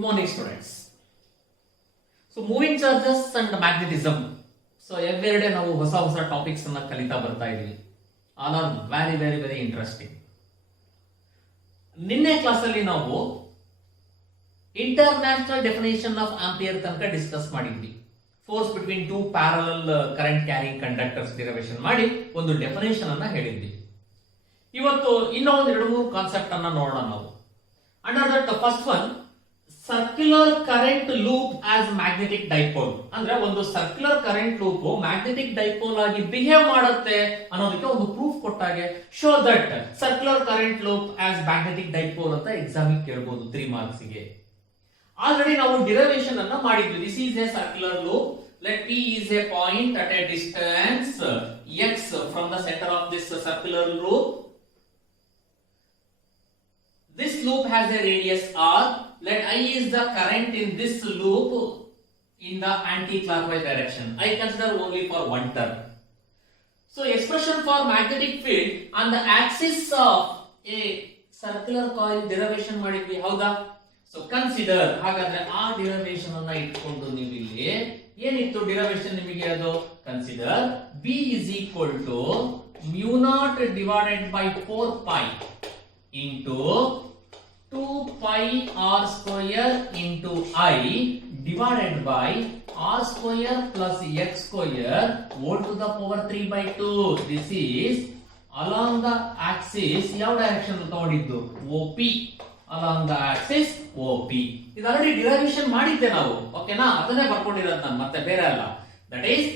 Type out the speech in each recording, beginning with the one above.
Good morning, students. So, moving charges and magnetism. So, every day ನಾವು ಹೊಸ topics ಅನ್ನ ಕಲಿತಾ ಬರ್ತಾ ಇದೀವಿ. All are very interesting. ನಿನ್ನೆ ಕ್ಲಾಸ್ ಅಲ್ಲಿ ನಾವು ಇಂಟರ್ನ್ಯಾಷನಲ್ ಡೆಫಿನೇಷನ್ ಆಫ್ ಆಂಪಿಯರ್ ತನಕ ಡಿಸ್ಕಸ್ ಮಾಡಿದ್ವಿ. Force between two parallel current carrying conductors derivation ಮಾಡಿ ಒಂದು ಡೆಫಿನೇಷನ್ ಅನ್ನ ಹೇಳಿದ್ವಿ. ಇವತ್ತು ಇನ್ನೂ ಒಂದು 2-3 ಕಾನ್ಸೆಪ್ಟ್ ಅನ್ನ ನೋಡೋಣ ನಾವು. Under that first one, circular current loop as magnetic dipole. ಅಂದ್ರೆ ಒಂದು circular current loop magnetic dipole ಆಗಿ ಬಿಹೇವ್ ಮಾಡುತ್ತೆ ಅನ್ನೋದಕ್ಕೆ ಒಂದು ಪ್ರೂಫ್ ಕೊಟ್ಟಾಗೆ, show that circular current loop as magnetic dipole ಅಂತ ಎಕ್ಸಾಮ್ ಕೇಳಬಹುದು 3 ಮಾರ್ಕ್ಸ್ ಗೆ. ಆಲ್ರೆಡಿ ನಾವು ಡಿರೈವೇಶನ್ ಅನ್ನ ಮಾಡಿದ್ವಿ. This is a circular loop. Let P is a point at a distance x from the center of this circular loop. This loop has a radius r. Let I is the current in this loop in the anti-clockwise direction. I consider only for one term. So expression for magnetic field on the axis of a circular coil derivation ಮಾಡಿದ್ವಿ, ಹೌದಾ? So consider, ಹಾಗಾದ್ರೆ ಆ derivation ಅನ್ನ ಇಟ್ಕೊಂಡು ನೀವು ಇಲ್ಲಿ ಏನಿತ್ತು derivation ನಿಮಗೆ, ಅದು consider B is equal to mu naught divided by 4 pi into 2 pi r square into I divided by r square plus x square whole to the power 3 by 2. This is along the axis ಯಾವ direction ತಗೊಂಡಿದ್ದು, OP. along the axis OP. ಇದು already derivation ಮಾಡಿದ್ದೆ ನಾವು, ಓಕೆನಾ? ಅದನ್ನೇ ಬರ್ಕೊಂಡಿರೋದು ನಾನು, ಮತ್ತೆ ಬೇರೆ ಅಲ್ಲ. That is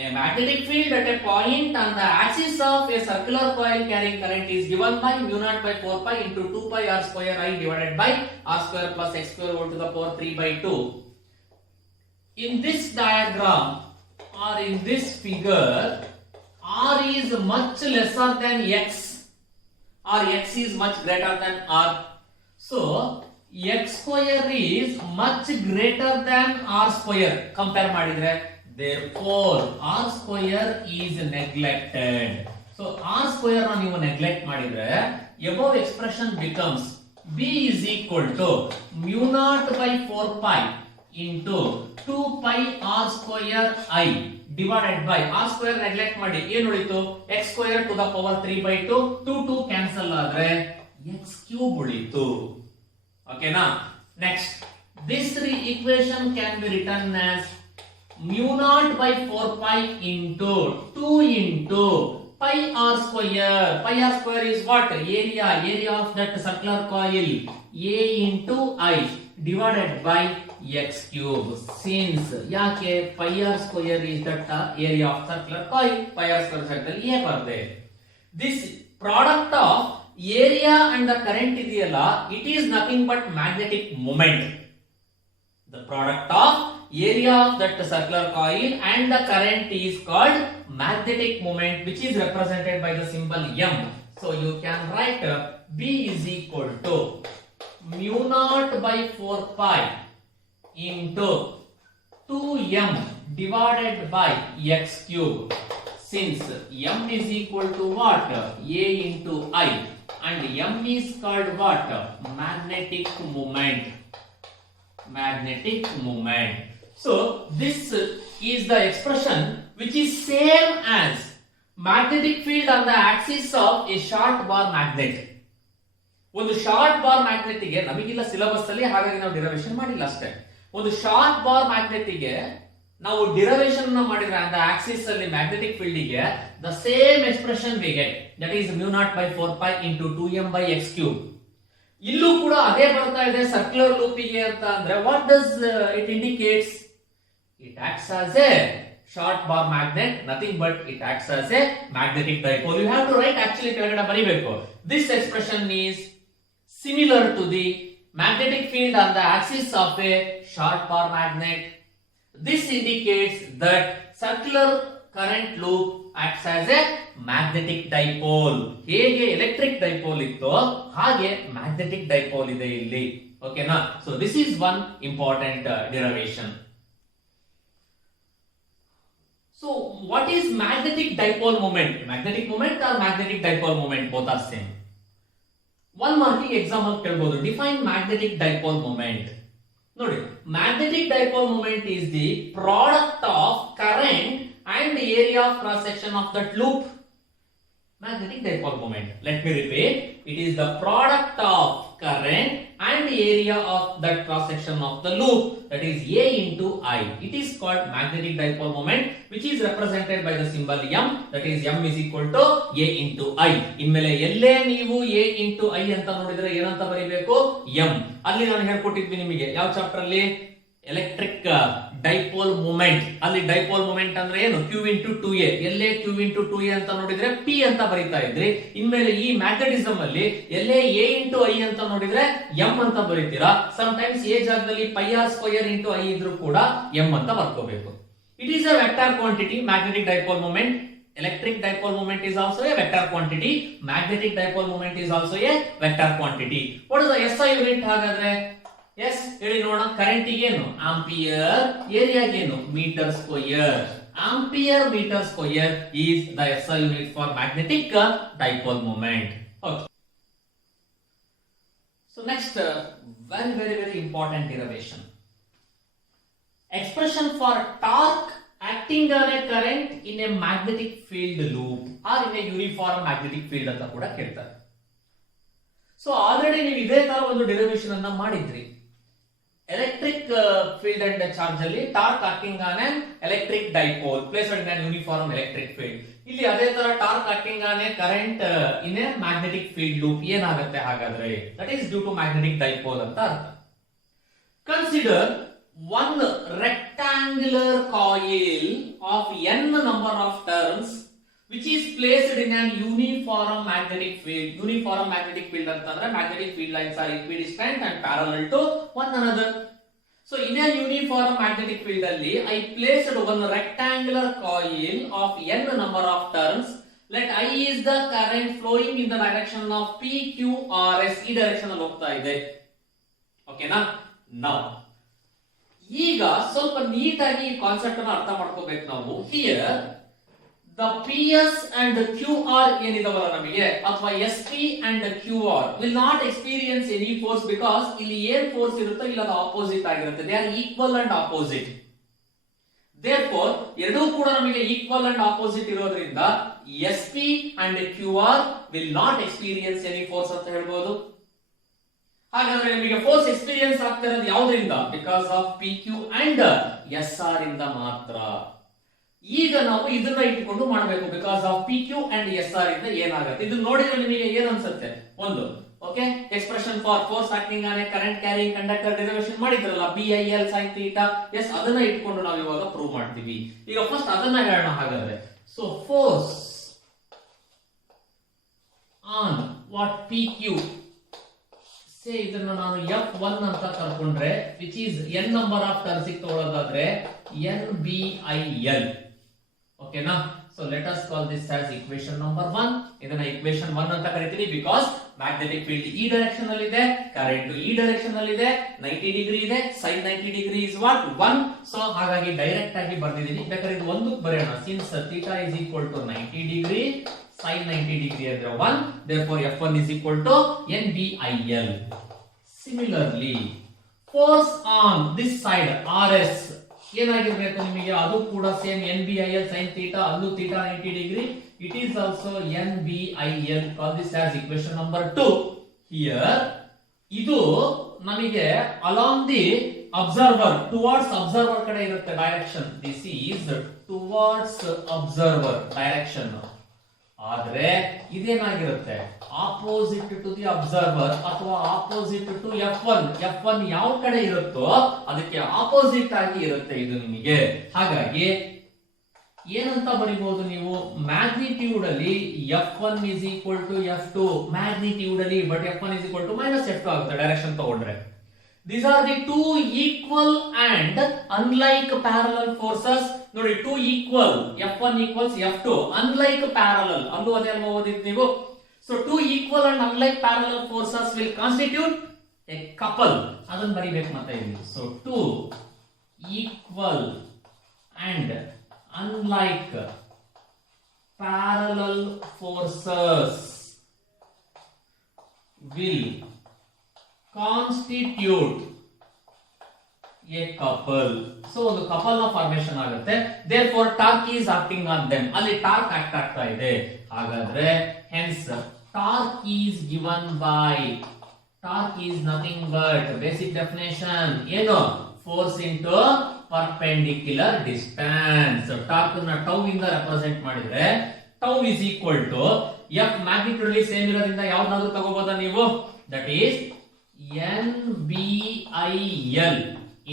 a magnetic field at a point on the axis of a circular coil carrying current is given by mu naught by 4 pi into 2 pi r square I divided by r square plus x square whole to the power 3 by 2. In this diagram or in this figure, r is much lesser than x or x is much greater than r. So x square is much greater than r square. Compare ಮಾಡಿದ್ರೆ, therefore r square is neglected. So r square na ನೀವು neglect ಮಾಡಿದ್ರೆ above expression becomes B is equal to mu naught by 4 pi into 2 pi r square I divided by r square neglect ಮಾಡಿ ಏನು ಉಳಿತು, x square to the power 3 by 2. 2 cancel ಆದ್ರೆ x cube ಉಳಿತು, ಓಕೆನಾ? Next, this equation can be written as mu naught by 4 pi into 2 into pi r square. Pi r square is what? Area of that circular coil. A into I divided by x cube. Since ಯಾಕೆ pi r square is that area of circular coil, pi r square circle A ಬರ್ದೆ. This product of area and the current ಇದೆಯಲ್ಲ, it is nothing but magnetic moment. The product of area of that circular coil and the current is called magnetic moment, which is represented by the symbol M. So you can write B is equal to mu naught by 4 pi into 2m divided by x cube. Since m is equal to what? A into I, and m is called what? Magnetic moment. Magnetic moment. So this is the expression which is same as magnetic field on the axis of a short bar magnet. ಒಂದು short bar magnet ಗೆ ನಮಗಿಲ್ಲ syllabus ಅಲ್ಲಿ, ಹಾಗಾಗಿ ನಾವು derivation ಮಾಡಿಲ್ಲ ಅಷ್ಟೇ. ಒಂದು short bar magnet ಗೆ ನಾವು ಡಿರೈವೇಶನ್ ಮಾಡಿದ್ರೆ ಆನ್ ದ ಆಕ್ಸಿಸ್ ಅಲ್ಲಿ ಮ್ಯಾಗ್ನೆಟಿಕ್ ಫೀಲ್ಡ್ ಗೆ the same expression we get, that is mu naught by 4 pi into 2m by x cube. ಇಲ್ಲೂ ಕೂಡ ಅದೇ ಬರ್ತಾ ಇದೆ ಸರ್ಕ್ಯುಲರ್ ಲೂಪಿಗೆ ಅಂತ ಅಂದ್ರೆ, what does it indicates? It acts as a short bar magnet, nothing but it acts as a magnetic dipole. You have to write actually ಕೆಳಗಡೆ ಬರಿಬೇಕು. This expression is similar to the magnetic field on the axis of a short bar magnet. This indicates that circular current loop acts as a magnetic dipole. ಹೇಗೆ electric dipole ಇತ್ತು ಹಾಗೆ magnetic dipole ಇದೆ ಇಲ್ಲಿ, ಓಕೆನಾ? So this is one important derivation. So what is magnetic dipole moment? Magnetic moment or magnetic dipole moment, both are same. One marking example ಕೇಳಬಹುದು. Define magnetic dipole moment. ನೋಡಿ, magnetic dipole moment is the product of current and area of cross section of that loop. Magnetic dipole moment, let me repeat, it is the product of current and area of that cross section of the loop, that is A into I. It is called magnetic dipole moment, which is represented by the symbol M, that is M is equal to A into I. ಇನ್ಮೇಲೆ ಎಲ್ಲೇ ನೀವು A into I ಅಂತ ನೋಡಿದ್ರೆ ಏನಂತ ಬರೀಬೇಕು? M. ಅಲ್ಲಿ ನಾನು ಹೇಳ್ಕೊಟ್ಟಿದ್ವಿ ನಿಮಗೆ ಯಾವ ಚಾಪ್ಟರ್ ಅಲ್ಲಿ? Electric dipole moment. ಅಲ್ಲಿ ಡೈಪೋಲ್ ಮೂಮೆಂಟ್ ಅಂದ್ರೆ ಏನು? Q into 2A. ಎಲ್ಲೇ Q into 2A ಅಂತ ನೋಡಿದ್ರೆ P ಅಂತ ಬರೀತಾ ಇದ್ರಿ. ಇನ್ಮೇಲೆ ಈ ಮ್ಯಾಗ್ನೆಟಿಸಮ್ ಅಲ್ಲಿ ಎಲ್ಲೇ A into I ಅಂತ ನೋಡಿದ್ರೆ M ಅಂತ ಬರೀತೀರಾ. ಸಮ್ ಟೈಮ್ಸ್ A ಜಾಗದಲ್ಲಿ pi r square into I ಇದ್ರೂ ಕೂಡ M ಅಂತ ಬರ್ಕೋಬೇಕು. It is a vector quantity, magnetic dipole moment. Electric dipole moment is also a vector quantity. Magnetic dipole moment is also a vector quantity. What is the SI unit ಹಾಗಾದ್ರೆ? Yes ಹೇಳಿ ನೋಡೋಣ. Current ಏನು? Ampere. ಏರಿಯಾಗೇನು? Metre square. Ampere metre square is the SI unit for magnetic dipole moment. Okay. So next very important derivation. Expression for torque acting on a current in a magnetic field loop or in a uniform magnetic field ಅಂತ ಕೂಡ ಕೇಳ್ತಾರೆ. So already ನೀವು ಇದೇ ತರ ಒಂದು derivation ಅನ್ನ ಮಾಡಿದ್ರಿ. Electric field and charge ಅಲ್ಲಿ torque acting on an electric dipole placed in an uniform electric field. ಇಲ್ಲಿ ಅದೇ ತರ torque acting on a current in a magnetic field loop ಏನಾಗುತ್ತೆ ಹಾಗಾದ್ರೆ? That is due to magnetic dipole ಅಂತ ಅರ್ಥ. Consider one rectangular coil of n number of turns which is placed in an uniform magnetic field. Uniform magnetic field ಅಂತಂದ್ರೆ magnetic field lines are equidistant and parallel to one another. So in a uniform magnetic field alli I placed one rectangular coil of n number of turns. Let I is the current flowing in the direction of P, Q, R, S. ಈ direction ಅಲ್ಲಿ ಹೋಗ್ತಾ ಇದೆ. ಓಕೆನಾ? Now ಈಗ ಸ್ವಲ್ಪ ನೀಟಾಗಿ ಈ concept ಅನ್ನು ಅರ್ಥ ಮಾಡ್ಕೋಬೇಕು ನಾವು. Here the PS and QR ಏನಿದಾವಲ್ಲ ನಮಗೆ, ಅಥವಾ SP and QR will not experience any force because ಇಲ್ಲಿ ಏನ್ ಫೋರ್ಸ್ ಇರುತ್ತೋ ಇಲ್ಲ ಅದು ಆಪೋಸಿಟ್ ಆಗಿರುತ್ತೆ. They are equal and opposite. Therefore ಎರಡೂ ಕೂಡ ನಮಗೆ ಈಕ್ವಲ್ ಅಂಡ್ ಆಪೋಸಿಟ್ ಇರೋದ್ರಿಂದ SP and QR will not experience any force ಅಂತ ಹೇಳ್ಬೋದು. ಹಾಗಾದ್ರೆ ನಿಮಗೆ ಫೋರ್ಸ್ ಎಕ್ಸ್ಪೀರಿಯನ್ಸ್ ಆಗ್ತಾ ಇರೋದು ಯಾವುದರಿಂದ? Because of PQ and SR ಇಂದ ಮಾತ್ರ. ಈಗ ನಾವು ಇದನ್ನ ಇಟ್ಕೊಂಡು ಮಾಡಬೇಕು. Because of PQ and SR ಇಂದ ಏನಾಗುತ್ತೆ ಇದನ್ನ ನೋಡಿದ್ರೆ ನಿಮಗೆ ಏನ್ ಅನ್ಸುತ್ತೆ? ಒಂದು okay, expression for force acting on a current carrying conductor derivation ಮಾಡಿದ್ರಲ್ಲ, BIL sin θ. ಎಸ್, ಅದನ್ನ ಇಟ್ಕೊಂಡು ನಾವು ಇವಾಗ ಪ್ರೂವ್ ಮಾಡ್ತೀವಿ. ಈಗ ಫಸ್ಟ್ ಅದನ್ನ ಹೇಳೋಣ ಹಾಗಾದ್ರೆ. So force on what PQ, ಇದನ್ನ ನಾನು F1 ಅಂತ ಕರ್ಕೊಂಡ್ರೆ which is n number of turns ತಗೊಳ್ಳೋದಾದ್ರೆ NBIL. ಓಕೆನಾ? So let us call this as equation number 1. ಇದನ್ನ ಇಕ್ವೇಶನ್ 1 ಅಂತ ಕರಿತೀವಿ ಬಿಕಾಸ್ ಮ್ಯಾಗ್ನೆಟಿಕ್ ಫೀಲ್ಡ್ ಈ ಡೈರೆಕ್ಷನ್ ಅಲ್ಲಿ ಇದೆ, ಕರೆಂಟ್ ಈ ಡೈರೆಕ್ಷನ್ ಅಲ್ಲಿ ಇದೆ, 90 ಡಿಗ್ರಿ ಇದೆ, sin 90 degree is what 1. So ಹಾಗಾಗಿ ಡೈರೆಕ್ಟ್ ಆಗಿ ಬರ್ದಿದ್ದೀನಿ. ಬೇಕಾದ್ರೆ ಇದು ಒಂದಕ್ಕೆ ಬರೆಯೋಣ. ಸಿನ್ಸ್ θ is equal to 90 ಡಿಗ್ರಿ, sin 90 degree ಅಂದ್ರೆ 1, therefore F1 is equal to NBIL. Similarly, force on this side RS ಏನಾಗಿರಬೇಕು ನಿಮಗೆ? ಅದು ಕೂಡ ಸೇಮ್ NBIL sin θ, ಅಲ್ಲೂ θ 90 degree. It is also NBIL. Call this as equation number 2. Here ಇದು ನಮಗೆ along the observer, towards observer ಕಡೆ ಇರುತ್ತೆ direction. This is towards observer direction. ಆದ್ರೆ ಇದೇನಾಗಿರುತ್ತೆ? ಆಪೋಸಿಟ್ ಟು ದಿ ಅಬ್ಸರ್ವರ್ ಅಥವಾ ಆಪೋಸಿಟ್ ಟು F1 ಯಾವ ಕಡೆ ಇರುತ್ತೋ ಅದಕ್ಕೆ ಆಪೋಸಿಟ್ ಆಗಿ ಇರುತ್ತೆ ಇದು ನಿಮಗೆ. ಹಾಗಾಗಿ ಏನಂತ ಬರೀಬಹುದು ನೀವು? ಮ್ಯಾಗ್ನಿಟ್ಯೂಡ್ ಅಲ್ಲಿ F1 is equal to F2 magnitude ಅಲ್ಲಿ, but F1 is equal to -F2 ಆಗುತ್ತೆ ಡೈರೆಕ್ಷನ್ ತಗೊಂಡ್ರೆ. These are the two equal and unlike parallel forces. ನೋಡಿ, two equal, F1 equals F2, unlike parallel, ಅಲ್ಲೂ ಅದೇ ಅಲ್ವಾ ಓದಿದ್ದು ನೀವು? So two equal and unlike parallel forces will constitute a couple. ಅದನ್ನ ಬರಿಬೇಕು ಮತ್ತೆ ಇಲ್ಲಿ. So two equal and unlike parallel forces will constitute a couple. So ಒಂದು ಕಪಲ್ ನ ಫಾರ್ಮೇಶನ್ ಆಗುತ್ತೆ. Therefore torque is acting on them. ಅಲ್ಲಿ torque act ಆಗ್ತಾ ಇದೆ. ಹಾಗಾದ್ರೆ hence torque is given by, torque is nothing but basic definition ಏನು, force into perpendicular distance. Torque ನ tau ಇಂದ ರೆಪ್ರೆಸೆಂಟ್ ಮಾಡಿದ್ರೆ tau is equal to F magnitude same ಇರೋದ್ರಿಂದ ಯಾವ್ದಾದ್ರು ತಗೋಬೋದಾ ನೀವು, that is NBIL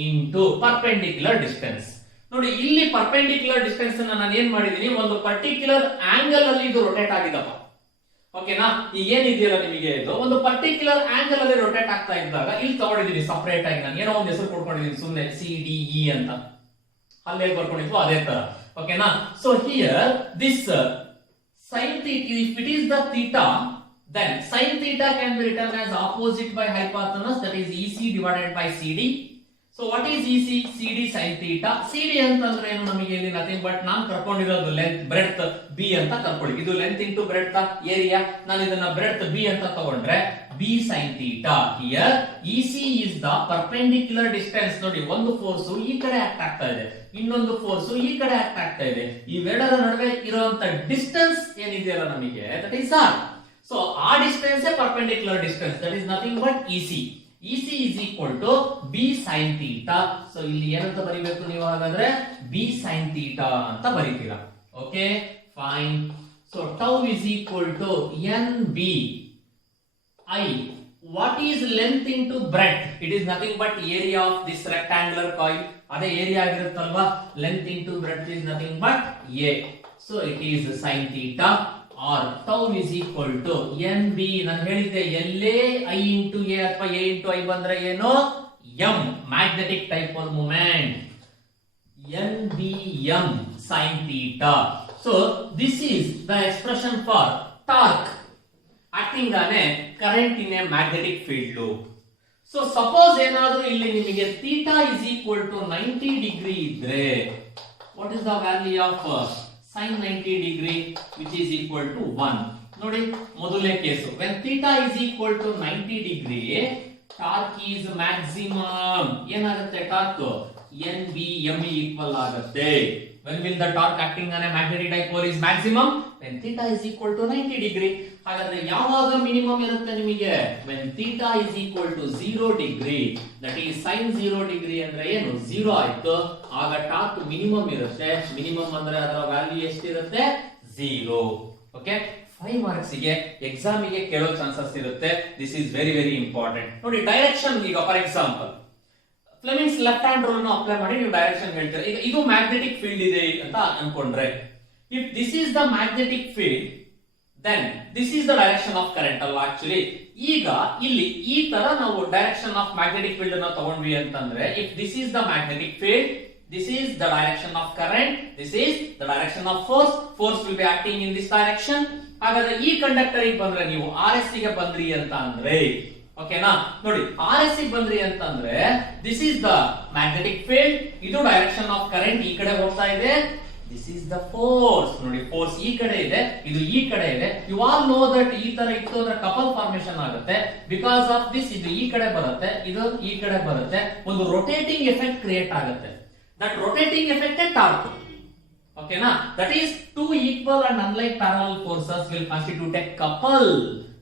into perpendicular distance. ನೋಡಿ ಇಲ್ಲಿ ಪರ್ಪೆಂಡಿಕ್ಯುಲರ್ ಡಿಸ್ಟೆನ್ಸ್ ನಾನು ಏನ್ ಮಾಡಿದೀನಿ, ಒಂದು ಪರ್ಟಿಕ್ಯುಲರ್ ಆಂಗಲ್ ಅಲ್ಲಿ ಇದು ರೊಟೇಟ್ ಆಗಿದಪ್ಪ. ಓಕೆನಾ, ಈಗ ಏನಿದೆಯಲ್ಲ ನಿಮಗೆ ಇದು ಒಂದು ಪರ್ಟಿಕ್ಯುಲರ್ ಆಂಗಲ್ ಅಲ್ಲಿ ರೊಟೇಟ್ ಆಗ್ತಾ ಇದ್ದಾಗ ಇಲ್ಲಿ ತಗೊಂಡಿದೀನಿ ಸಪರೇಟ್ ಆಗಿ, ನಾನು ಏನೋ ಒಂದು ಹೆಸರು ಕೊಡ್ಕೊಂಡಿದ್ದೀನಿ ಸುಮ್ಮನೆ CDE ಅಂತ, ಅಲ್ಲೇ ಬರ್ಕೊಂಡಿದ್ವು ಅದೇ ತರ. ಓಕೆನಾ, so here this sin theta, if it is the theta, then sin theta can be written as opposite by hypotenuse, that is EC divided by CD. So what is EC? CD sin theta. CD ಅಂತಂದ್ರೆ ಏನು ನಮಗೆ ಇಲ್ಲಿ nothing but ನಾನು ಕರ್ಕೊಂಡಿರೋದು length breadth B ಅಂತ ಕರ್ಕೊಳ್ಳಿ. ಇದು length into breadth area. ನಾನು ಇದನ್ನ breadth B ಅಂತ ತಗೊಂಡ್ರೆ B sin theta. Here EC is the perpendicular distance. ನೋಡಿ ಒಂದು ಫೋರ್ಸ್ ಈ ಕಡೆ ಆಕ್ಟ್ ಆಗ್ತಾ ಇದೆ, ಇನ್ನೊಂದು ಫೋರ್ಸ್ ಈ ಕಡೆ ಆಕ್ಟ್ ಆಗ್ತಾ ಇದೆ. ಇವೆರಡರ ನಡುವೆ ಇರುವಂತ ಡಿಸ್ಟೆನ್ಸ್ ಏನಿದೆಯಲ್ಲ ನಮಗೆ, ದಟ್ ಈಸ್ R. ಸೊ ಆ distance perpendicular distance, that is nothing but EC. EC is equal to B sin theta. ಸೊ ಇಲ್ಲಿ ಏನಂತ ಬರೀಬೇಕು ನೀವು ಹಾಗಾದ್ರೆ, B sin theta ಅಂತ ಬರೀತೀರಾ. Okay fine. So tau is equal to NBI. What is length into breadth? It is nothing but area of this rectangular coil. ಅದೇ area ಆಗಿರುತ್ತಲ್ವಾ, length into breadth is nothing but A. So it is sin theta. Or tau is equal to NB. ನಾನು ಹೇಳಿದ್ದೆ ಎಲ್ಲೇ I into A ಅಥವಾ A into I ಬಂದ್ರೆ ಏನು, M magnetic dipole moment, NBM sin theta. So this is the expression for torque acting on a current in a magnetic field loop. So suppose ಏನಾದರೂ ಇಲ್ಲಿ ನಿಮಗೆ theta is equal to 90 degree ಇದ್ರೆ, what is the value of sin 90 degree, which is equal to 1. ನೋಡಿ ಮೊದಲನೇ case, when theta is equal to 90 degree, torque is maximum. ಏನಾಗುತ್ತೆ torque, NBM equal ಆಗುತ್ತೆ. When will the torque acting on a magnetic dipole is maximum? When theta is equal to 90 degree. ಹಾಗಾದ್ರೆ ಯಾವಾಗ minimum ಇರುತ್ತೆ ನಿಮಗೆ, when theta is equal to 0 degree, that is sin 0 degree ಅಂದ್ರೆ ಏನು 0 ಆಯ್ತು, ಆಗ torque minimum ಇರುತ್ತೆ. ಮಿನಿಮಮ್ ಅಂದ್ರೆ ಅದರ ವ್ಯಾಲ್ಯೂ ಎಷ್ಟಿರುತ್ತೆ, 0. ಓಕೆ, 5 ಮಾರ್ಕ್ಸ್ ಗೆ ಎಕ್ಸಾಮ್ ಗೆ ಕೇಳೋ ಚಾನ್ಸಸ್ ಇರುತ್ತೆ. This is very very important. ನೋಡಿ ಡೈರೆಕ್ಷನ್, ಈಗ for example Fleming's left hand rule ನ ಅಪ್ಲೈ ಮಾಡಿ ನೀವು ಡೈರೆಕ್ಷನ್ ಹೇಳ್ತೀರಾ. ಈಗ ಇದು ಮ್ಯಾಗ್ನೆಟಿಕ್ ಫೀಲ್ಡ್ ಇದೆ ಅಂತ ಅನ್ಕೊಂಡ್ರೆ, if this is the magnetic field, then this is the direction of current ಅಲ್ಲ ಆಕ್ಚುಲಿ. ಈಗ ಇಲ್ಲಿ ಈ ತರ ನಾವು ಡೈರೆಕ್ಷನ್ ಆಫ್ ಮ್ಯಾಗ್ನೆಟಿಕ್ ಫೀಲ್ಡ್ ಅನ್ನು ತಗೊಂಡ್ವಿ ಅಂತಂದ್ರೆ, if this is the magnetic field, this is the direction of current, this is the direction of force will be acting in this direction. ಹಾಗಾದ್ರೆ ಈ ಕಂಡಕ್ಟರ್ ಗೆ ಬಂದ್ರೆ ನೀವು RS ಗೆ ಬಂದ್ರಿ ಅಂತ ಅಂದ್ರೆ, ಓಕೆನಾ, ನೋಡಿ RS ಗೆ ಬಂದ್ರಿ ಅಂತಂದ್ರೆ this is the magnetic field, ಇದು ಡೈರೆಕ್ಷನ್ ಆಫ್ ಕರೆಂಟ್ ಈ ಕಡೆ ಹೋಗ್ತಾ ಇದೆ, this is the force. ನೋಡಿ ಫೋರ್ಸ್ ಈ ಕಡೆ ಇದೆ, ಇದು ಈ ಕಡೆ ಇದೆ. ಯು ಆಲ್ ನೋ ದಟ್ ಈ ತರ ಇತ್ತು ಅಂದ್ರೆ ಕಪಲ್ ಫಾರ್ಮೇಶನ್ ಆಗುತ್ತೆ. ಬಿಕಾಸ್ ಆಫ್ ದಿಸ್ ಇದು ಈ ಕಡೆ ಬರುತ್ತೆ, ಇದು ಈ ಕಡೆ ಬರುತ್ತೆ, ಒಂದು ರೊಟೇಟಿಂಗ್ ಎಫೆಕ್ಟ್ ಕ್ರಿಯೇಟ್ ಆಗುತ್ತೆ. That rotating effect torque. ಓಕೆನಾ, that is two equal and unlike parallel forces will constitute a couple.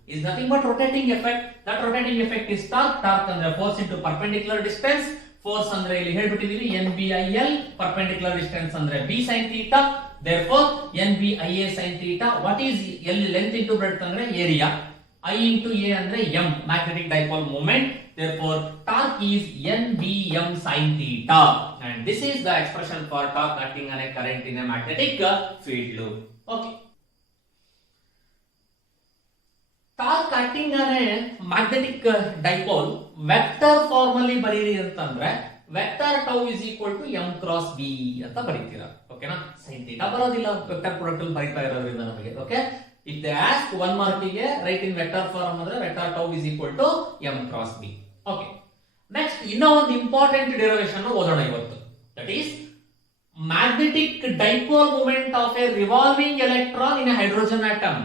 is nothing but rotating effect. That rotating effect is torque. Torque ಅಂದ್ರೆ force into perpendicular distance. Force ಅಂದ್ರೆ ಇಲ್ಲಿ ಹೇಳ್ಬಿಟ್ಟಿದೀವಿ NBIL, perpendicular distance ಅಂದ್ರೆ B sin theta. Therefore NBIA sin theta. What is L, length into breadth ಅಂದ್ರೆ area. I into A ಅಂದ್ರೆ M, magnetic dipole moment. Therefore torque is NBM sin theta. And this is the expression for torque acting on a current in a magnetic field loop. Okay. Torque acting on a magnetic dipole vector form ಅಲ್ಲಿ ಬರೀರಿ ಅಂತಂದ್ರೆ, vector tau is equal to M cross B ಅಂತ ಬರೀತೀರಾ. ಓಕೆನಾ, sine theta ಬರೋದಿಲ್ಲ vector product ಅಲ್ಲಿ ಬರೀತಾ ಇರೋದ್ರಿಂದ ನಮಗೆ. Okay, if they ask 1 mark ಗೆ ರೈಟ್ ಇನ್ ವೆಕ್ಟರ್ ಫಾರ್ಮ್ ಅಂದ್ರೆ vector tau is equal to M cross B. Okay, next ಇನ್ನೂ ಒಂದು ಇಂಪಾರ್ಟೆಂಟ್ ಡಿರೈವೇಶನ್ ಓದೋಣ ಇವತ್ತು. That is magnetic dipole moment of A revolving electron in a hydrogen atom.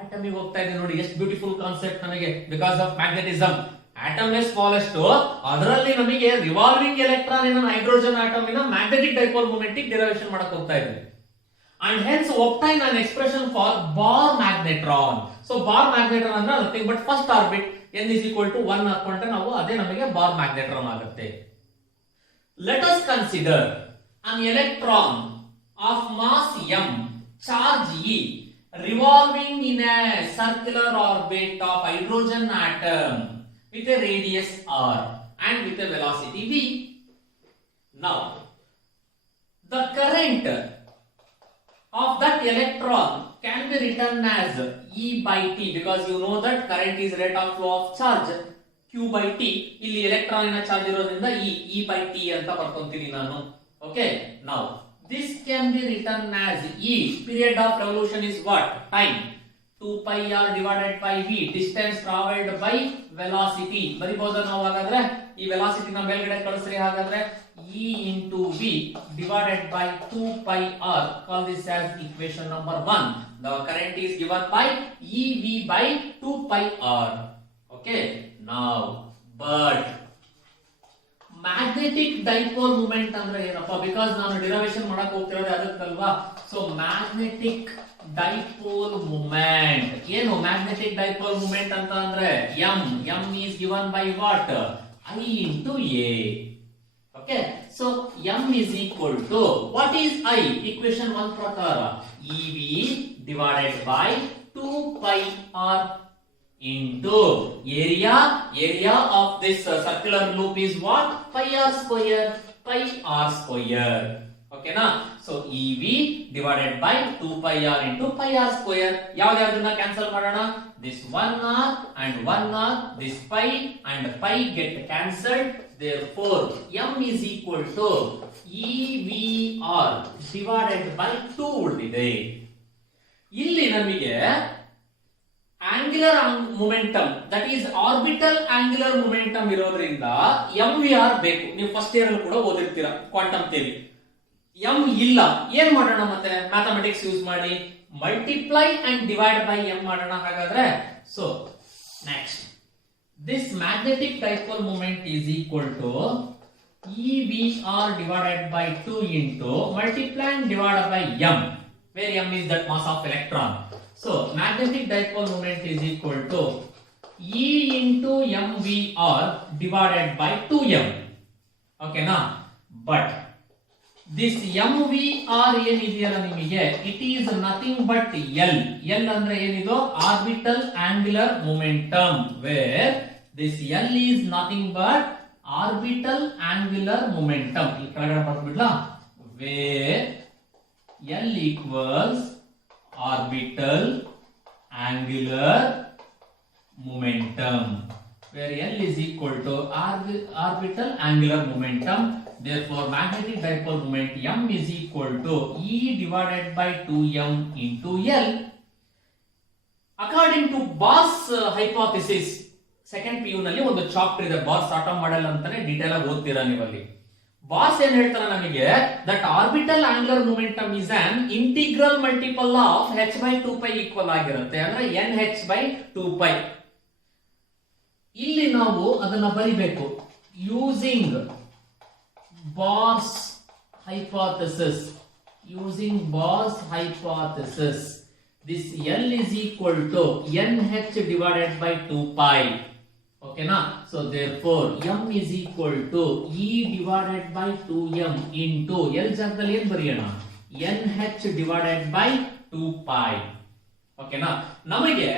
ಆಟಮಿಗೆ ಹೋಗ್ತಾ ಇದೆ ನೋಡಿ, ಎಷ್ಟು ಬ್ಯೂಟಿಫುಲ್ ಕಾನ್ಸೆಪ್ಟ್ ನಮಗೆ. Because of magnetism atom smallest, ಅದರಲ್ಲಿ ನಮಗೆ revolving electron in hydrogen atom ಇನ ಮ್ಯಾಗ್ನೆಟಿಕ್ ಡೈಪೋಲ್ ಮೂಮೆಂಟ್ ಡಿರೈವೇಶನ್ ಮಾಡಕ್ ಹೋಗ್ತಾ ಇದ್ವಿ. And hence obtain an expression for Bohr magnetron. So Bohr magnetron ಅಂದ್ರೆ nothing but first orbit n is equal to 1 ಹಾಕೊಂಡ್ರೆ ನಾವು ಅದೇ ನಮಗೆ Bohr magnetron ಆಗುತ್ತೆ. Let us consider an electron of mass m, charge E, revolving in a circular orbit of hydrogen atom with a radius r and with a velocity v. Now the current of that electron can be written as E by T, because you know that current is rate of flow of charge Q by T. ಇಲ್ಲಿ electron ನ charge ಇರೋದ್ರಿಂದ E by T ಅಂತ ಬರ್ಕೊಂತೀನಿ ನಾನು. Okay, now this can be written as E, period of revolution is what? Time. 2 pi r divided by v, distance traveled by velocity. ಬರಿಬಹುದು ನಾವು. ಹಾಗಾದ್ರೆ ಈ velocity ನ ಮೇಲ್ಗಡೆ ಕಳಿಸ್ರಿ. ಹಾಗಾದ್ರೆ E into v divided by 2 pi r. Call this as equation number 1. The current is given by EV by 2 pi r. Okay, now but magnetic dipole moment ಅಂದ್ರೆ ಏನಪ್ಪ? Because ನಾನು ಡಿರೈವೇಶನ್ ಮಾಡಕ್ ಹೋಗ್ತಿರೋದು ಅದಕ್ಕಲ್ವಾ. ಸೊ ಮ್ಯಾಗ್ನೆಟಿಕ್ ಡೈಪೋಲ್ ಮೂಮೆಂಟ್ ಏನು? Magnetic dipole moment ಅಂತ ಅಂದ್ರೆ m is given by what? I into a. Okay, so m is equal to what is I? Equation 1 ಪ್ರಕಾರ EV divided by 2 pi r into area of this circular loop is what? Pi r square. Okay na? So EV divided by 2 pi r into pi r square. ಯಾವ್ದನ್ನ cancel ಮಾಡೋಣ? This 1r and 1r, this pi and pi get cancelled. Therefore m is equal to EVR divided by 2 ಉಳಿದಿದೆ. ಇಲ್ಲಿ ನಮಗೆ angular momentum, that is orbital angular momentum ಇರೋದ್ರಿಂದ MVR ಬೇಕು. ನೀವು first year ಅಲ್ಲಿ ಕೂಡ ಓದಿರ್ತೀರಾ ಕ್ವಾಂಟಮ್ ಥಿಯರಿ. m ಇಲ್ಲ, ಏನ್ ಮಾಡೋಣ? ಮತ್ತೆ ಮ್ಯಾಥಮೆಟಿಕ್ಸ್ ಯೂಸ್ ಮಾಡಿ multiply and divide by m ಮಾಡೋಣ. ಹಾಗಾದ್ರೆ so next this magnetic dipole moment is equal to EVR divided by 2 into multiply and divided by m, where m is that mass of electron. So magnetic dipole moment is equal to E into MVR divided by 2m. Okay na? But this MVR ಏನಿದೆಯಲ್ಲ ನಿಮಗೆ, it is nothing but L ಅಂದ್ರೆ ಏನಿದು? Orbital angular momentum, where this L is nothing but orbital angular momentum. ಈ ಕೆಳಗಡೆ ಬರ್ಬಿಡ್ಲಾ? where L equals orbital angular momentum, where L is equal to orbital angular momentum. Therefore magnetic dipole moment m is equal to E divided by 2m into L. According to Bohr's hypothesis, second PU ನಲ್ಲಿ ಒಂದು chapter ಇದೆ, bars atom model ಅಂತಾನೆ, detail ಆಗಿ ಓದ್ತೀರಾ ನೀವಲ್ಲಿ. Bars ಏನ್ ಹೇಳ್ತಾರೆ ನಮಗೆ? That orbital angular momentum is on integral multiple of h by 2 pi equal ಆಗಿರುತ್ತೆ, ಅಂದ್ರೆ nh by 2 pi. ಇಲ್ಲಿ ನಾವು ಅದನ್ನ ಬರಿಬೇಕು using Bohr's hypothesis. This L is equal to nh divided by 2 pi. Okay na? So therefore m is equal to E divided by 2m into L ಜಾಗದಲ್ಲಿ ಏನು ಬರೆಯೋಣ? nh divided by 2 pi. Okay na? ನಮಗೆ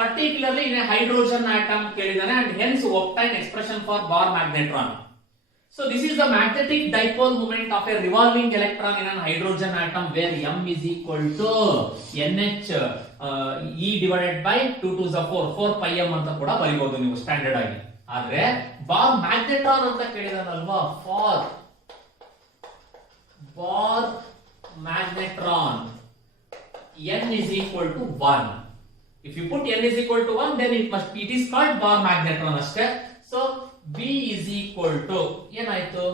particularly in a hydrogen atom ಕೇಳಿದಾನೆ, and hence obtain expression for Bohr magnetron. So this is the magnetic dipole moment of a revolving electron in an hydrogen atom, where m is equal to nh E divided by 2 to the 4 pi m ಅಂತ ಕೂಡ ಬರೀಬಹುದು ನೀವು standard ಆಗಿ. ಆದ್ರೆ Bohr magnetron ಅಂತ ಕೇಳಿದಾನಲ್ವಾ, for Bohr magnetron n is equal to 1. If you put n is equal to 1, then it is called Bohr magnetron ಅಷ್ಟೇ. So B is equal to ಏನಾಯ್ತು?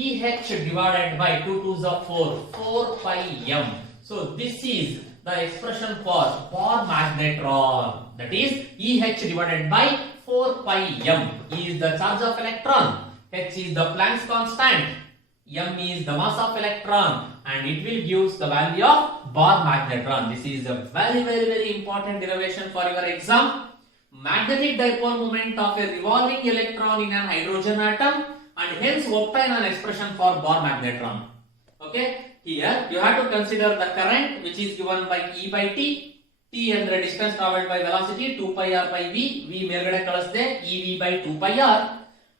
EH divided by 2 to the 4 pi m. So this is the expression for Bohr magnetron, that is EH divided by 4 pi m. E is the charge of electron, h is the Planck's constant, m is the mass of electron, and it will give the value of Bohr magnetron. This is a very important derivation for your exam. Magnetic dipole moment of a revolving electron in an hydrogen atom, and hence obtain an expression for Bohr magnetron. Okay, here you have to consider the current which is given by E by T. T andre distance traveled by velocity 2 pi r by v. V ಮೇಲ್ಗಡೆ ಕಳಿಸಿದೆ ev by 2 pi r.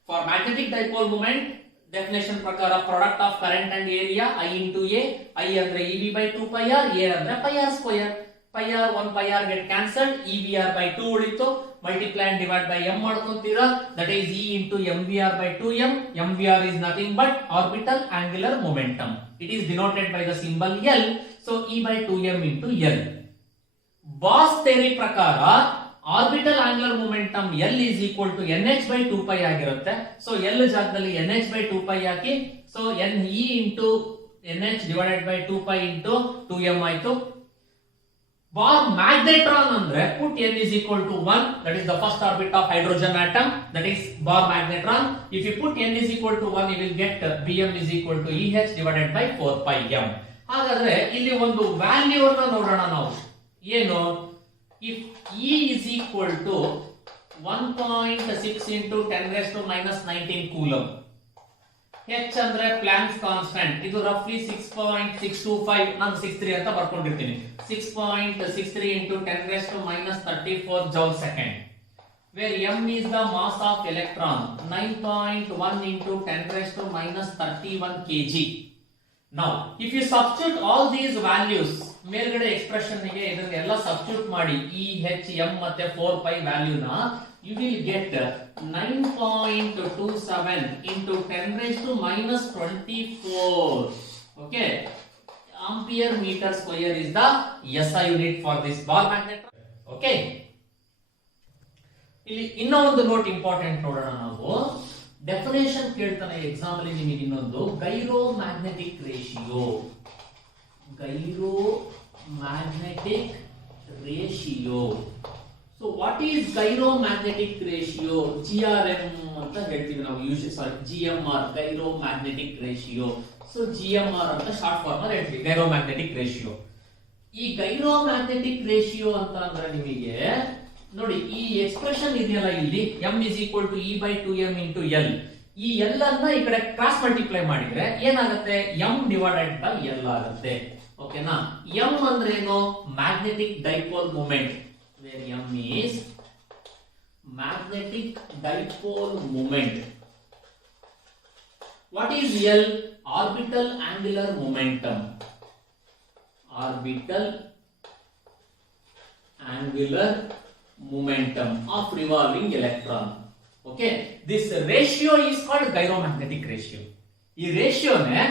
For magnetic dipole moment, definition ಪ್ರಕಾರ product of current and area I into A. I andre ev by 2 pi r, A andre pi r square. Pi r 1 pi r get cancelled, evr by 2 ಉಳಿತು. Multiply and divide by m ಮಾಡ್ಕೊಂತೀರಾ, that is E into mvr by 2m. mvr is nothing but orbital angular momentum. It is denoted by the symbol L, so E by 2m into L. Bohr's theory ಪ್ರಕಾರ orbital angular momentum L is equal to nh by 2 pi ಆಗಿರುತ್ತೆ. So L ಜಾಗದಲ್ಲಿ nh by 2 pi hockey, so E into nh divided by 2 pi into 2m ಆಯ್ತು. Bohr magnetron ಅಂದ್ರೆ put n is equal to 1, that is the first orbit of hydrogen atom, that is Bohr magnetron. If you put n is equal to 1, you will get Bm is equal to Eh divided by 4 pi m. ಹಾಗಾದ್ರೆ ಇಲ್ಲಿ ಒಂದು value ಅನ್ನು ನೋಡೋಣ ನಾವು. ಏನು? If E is equal to 1.6 into 10 raised to minus 19 coulomb, H ಅಂದ್ರೆ Planck's constant, ಇದು roughly 6.625, ನಾನು 63 ಅಂತ ಬರ್ಕೊಂಡಿರ್ತೀನಿ. 6.63 into 10 raised to minus 34 joule second, where m is the mass of electron, 9.1 into 10 raised to minus 31 kg. Now, if you substitute all these values, ಮೇಲ್ಗಡೆ expression ಗೆ ಇದನ್ನೆಲ್ಲ substitute ಮಾಡಿ E, H, M ಮತ್ತೆ 4 pi value ನ, you will get 9.27 into 10 raised to minus 24. Okay, ampere meter square is the SI unit for this Bohr magnetron. Okay, ಇಲ್ಲಿ ಇನ್ನೂ ಒಂದು note important ನೋಡೋಣ ನಾವು. ಡೆಫಿನೇಷನ್ ಕೇಳ್ತಾನೆ ಎಕ್ಸಾಮ್ ಅಲ್ಲಿ ನಿಮಗೆ ಇನ್ನೊಂದು, gyromagnetic ratio. Gyromagnetic ratio. So what is gyromagnetic ratio? GRM ಅಂತ ಹೇಳ್ತೀವಿ ನಾವು ಯೂಶಲಿ, ಸಾರಿ GMR, gyromagnetic ratio. So GMR ಅಂತ ಶಾರ್ಟ್ ಫಾರ್ಮ್ ಅಲ್ಲಿ ಹೇಳ್ತೀವಿ, gyromagnetic ratio. ಈ gyromagnetic ratio ಅಂತ ಅಂದ್ರೆ ನಿಮಗೆ ನೋಡಿ, ಈ ಎಕ್ಸ್ಪ್ರೆಷನ್ ಇದೆಯಲ್ಲ ಇಲ್ಲಿ, m is equal to E by 2m into L. ಈ L ಅನ್ನ ಈ ಕಡೆ ಕ್ರಾಸ್ ಮಲ್ಟಿಪ್ಲೈ ಮಾಡಿದ್ರೆ ಏನಾಗುತ್ತೆ? m ಡಿವೈಡೆಡ್ ಬೈ L ಆಗುತ್ತೆ. ಓಕೆನಾ? m ಅಂದ್ರೆ ಏನು? Magnetic dipole moment, where m is magnetic dipole moment. What is L? Orbital angular momentum. Orbital angular momentum of revolving electron. Okay, this ratio is called gyromagnetic ratio. ಈ ರೇಷಿಯೋನೇ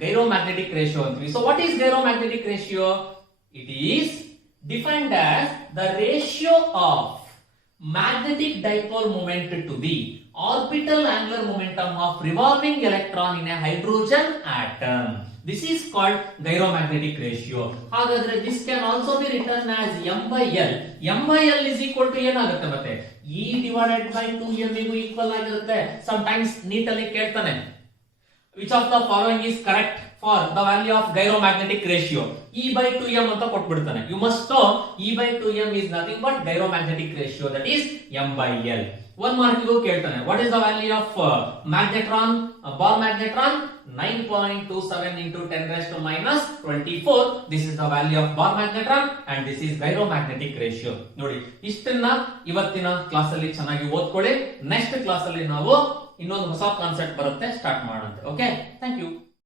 gyromagnetic ratio ಅಂತೀವಿ. So what is gyromagnetic ratio? It is defined as the ratio of magnetic dipole moment to the orbital angular momentum of revolving electron in a hydrogen atom. This is called gyromagnetic ratio. ಹಾಗಾದ್ರೆ this can also be written as m by L. m by L is equal to ಏನಾಗುತ್ತೆ ಮತ್ತೆ? E divided by 2m ಗೂ equal ಆಗಿರುತ್ತೆ. Sometimes ನೀಟಲ್ಲಿ ಕೇಳ್ತಾನೆ, which of the following is correct for the value of gyromagnetic ratio? E by 2m ಅಂತ ಕೊಟ್ಬಿಡ್ತಾನೆ. You must know E by 2m is nothing but gyromagnetic ratio, that is m by L. One mark ಗೂ ಕೇಳ್ತಾನೆ, what is the value of magnetron, Bohr magnetron? 9.27 into 10 raised to minus 24. This is the value of Bohr magnetron and this is gyromagnetic ratio. ನೋಡಿ, ಇಷ್ಟನ್ನ ಇವತ್ತಿನ class ಅಲ್ಲಿ ಚೆನ್ನಾಗಿ ಓದ್ಕೊಳ್ಳಿ. Next class ಅಲ್ಲಿ ನಾವು ಇನ್ನೊಂದು ಹೊಸ ಕಾನ್ಸೆಪ್ಟ್ ಬರುತ್ತೆ, ಸ್ಟಾರ್ಟ್ ಮಾಡೋಣ. Okay, thank you.